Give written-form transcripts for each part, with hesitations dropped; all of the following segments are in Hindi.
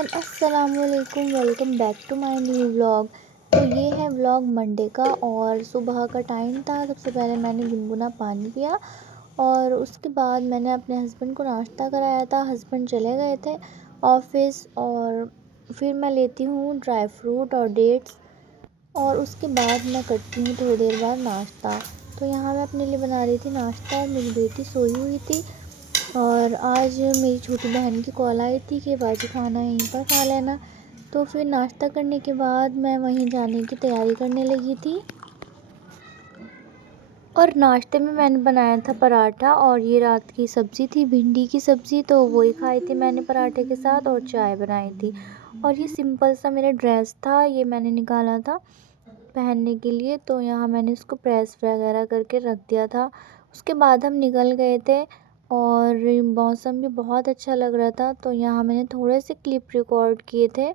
एवरीवन, अस्सलाम वालेकुम। Welcome back to my new vlog. तो ये है व्लॉग मंडे का और सुबह का टाइम था। सबसे पहले मैंने गुनगुना पानी पिया और उसके बाद मैंने अपने हस्बैंड को नाश्ता कराया था। हस्बैंड चले गए थे ऑफिस और फिर मैं लेती हूँ ड्राई फ्रूट और डेट्स और उसके बाद मैं करती हूँ थोड़ी देर बाद नाश्ता। तो यहाँ मैं अपने लिए बना रही थी नाश्ता और मेरी बेटी सोई हुई थी। और आज मेरी छोटी बहन की कॉल आई थी कि बाजी खाना यहीं पर खा लेना। तो फिर नाश्ता करने के बाद मैं वहीं जाने की तैयारी करने लगी थी। और नाश्ते में मैंने बनाया था पराठा और ये रात की सब्ज़ी थी भिंडी की सब्ज़ी, तो वही खाई थी मैंने पराठे के साथ और चाय बनाई थी। और ये सिंपल सा मेरा ड्रेस था, ये मैंने निकाला था पहनने के लिए। तो यहाँ मैंने इसको प्रेस वगैरह करके रख दिया था। उसके बाद हम निकल गए थे और मौसम भी बहुत अच्छा लग रहा था। तो यहाँ मैंने थोड़े से क्लिप रिकॉर्ड किए थे।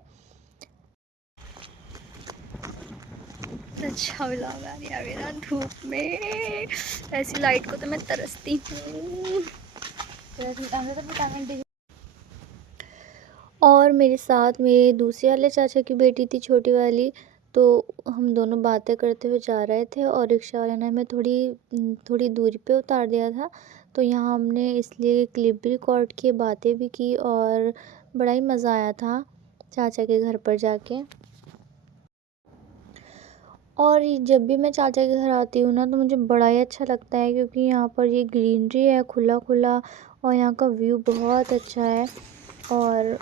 अच्छा व्लॉग आ गया मेरा धूप में। ऐसी लाइट को तो मैं तरसती हूँ। और मेरे साथ मेरे दूसरे वाले चाचा की बेटी थी, छोटी वाली। तो हम दोनों बातें करते हुए जा रहे थे और रिक्शा वाले ने हमें थोड़ी दूरी पे उतार दिया था। तो यहाँ हमने इसलिए क्लिप भी रिकॉर्ड किए, बातें भी की और बड़ा ही मज़ा आया था चाचा के घर पर जाके। और जब भी मैं चाचा के घर आती हूँ ना तो मुझे बड़ा ही अच्छा लगता है, क्योंकि यहाँ पर ये ग्रीनरी है खुला खुला और यहाँ का व्यू बहुत अच्छा है। और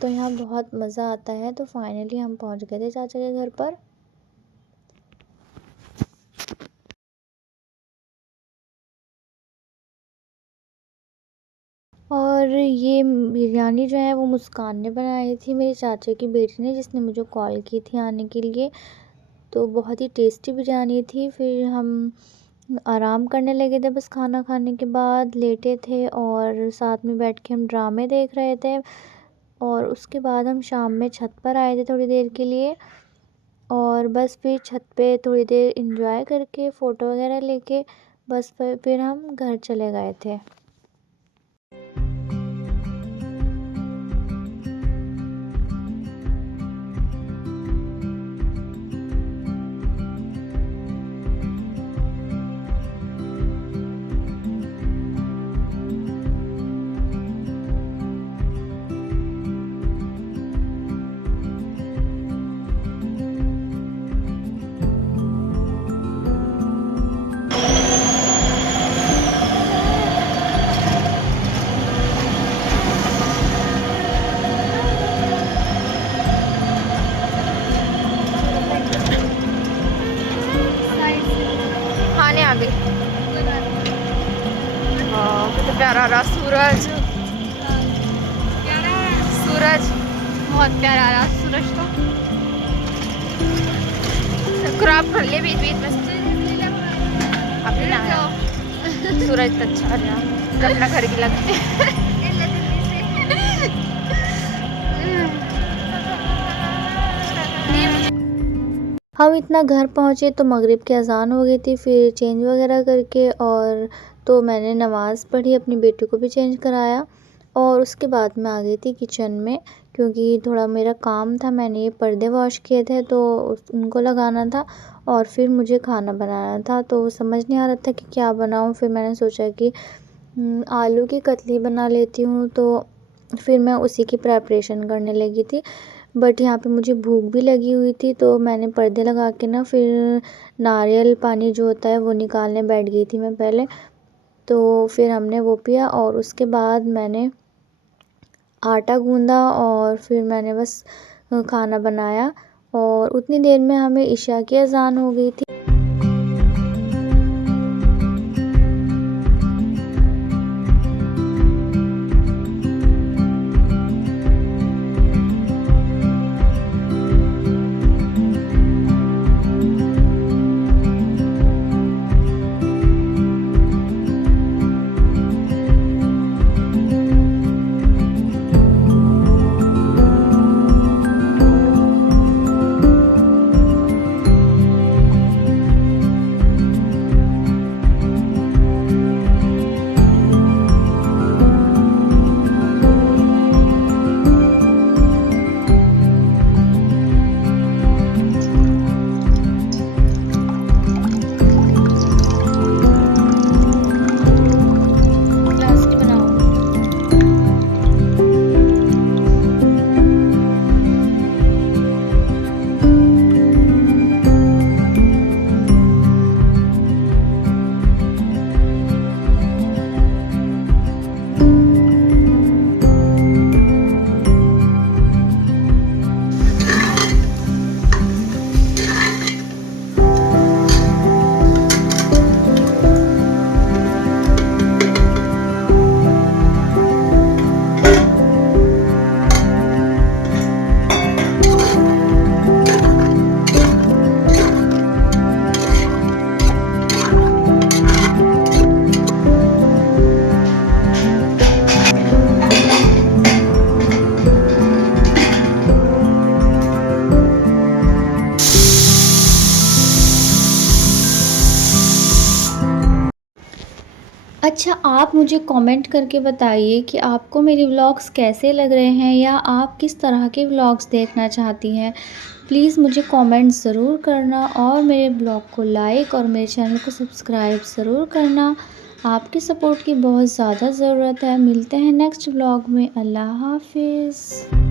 तो यहाँ बहुत मज़ा आता है। तो फाइनली हम पहुँच गए थे चाचा के घर पर। और ये बिरयानी जो है वो मुस्कान ने बनाई थी, मेरे चाचा की बेटी ने, जिसने मुझे कॉल की थी आने के लिए। तो बहुत ही टेस्टी बिरयानी थी। फिर हम आराम करने लगे थे, बस खाना खाने के बाद लेटे थे और साथ में बैठ के हम ड्रामे देख रहे थे। और उसके बाद हम शाम में छत पर आए थे थोड़ी देर के लिए और बस फिर छत पे थोड़ी देर एंजॉय करके फ़ोटो वगैरह लेके बस फिर हम घर चले गए थे। खाने आ गए। कितना प्यारा आ रहा सूरज। सूरज बहुत प्यारा आ रहा सूरज। तो क्रॉप कर ले बीच बीच में अपना सूरज तो अच्छा आ रहा, अपना घर की लगते। हम इतना घर पहुँचे तो मगरिब की अज़ान हो गई थी। फिर चेंज वगैरह करके और तो मैंने नमाज़ पढ़ी, अपनी बेटी को भी चेंज कराया और उसके बाद मैं आ गई थी किचन में, क्योंकि थोड़ा मेरा काम था। मैंने ये पर्दे वॉश किए थे तो उनको लगाना था और फिर मुझे खाना बनाना था। तो समझ नहीं आ रहा था कि क्या बनाऊँ। फिर मैंने सोचा कि आलू की कतली बना लेती हूँ। तो फिर मैं उसी की प्रेपरेशन करने लगी थी। बट यहाँ पे मुझे भूख भी लगी हुई थी तो मैंने पर्दे लगा के ना फिर नारियल पानी जो होता है वो निकालने बैठ गई थी मैं पहले। तो फिर हमने वो पिया और उसके बाद मैंने आटा गूँधा और फिर मैंने बस खाना बनाया और उतनी देर में हमें इशा की अज़ान हो गई थी। अच्छा, आप मुझे कमेंट करके बताइए कि आपको मेरे व्लॉग्स कैसे लग रहे हैं या आप किस तरह के व्लॉग्स देखना चाहती हैं। प्लीज़ मुझे कमेंट ज़रूर करना और मेरे ब्लॉग को लाइक और मेरे चैनल को सब्सक्राइब ज़रूर करना। आपके सपोर्ट की बहुत ज़्यादा ज़रूरत है। मिलते हैं नेक्स्ट व्लॉग में। अल्लाह हाफ़िज़।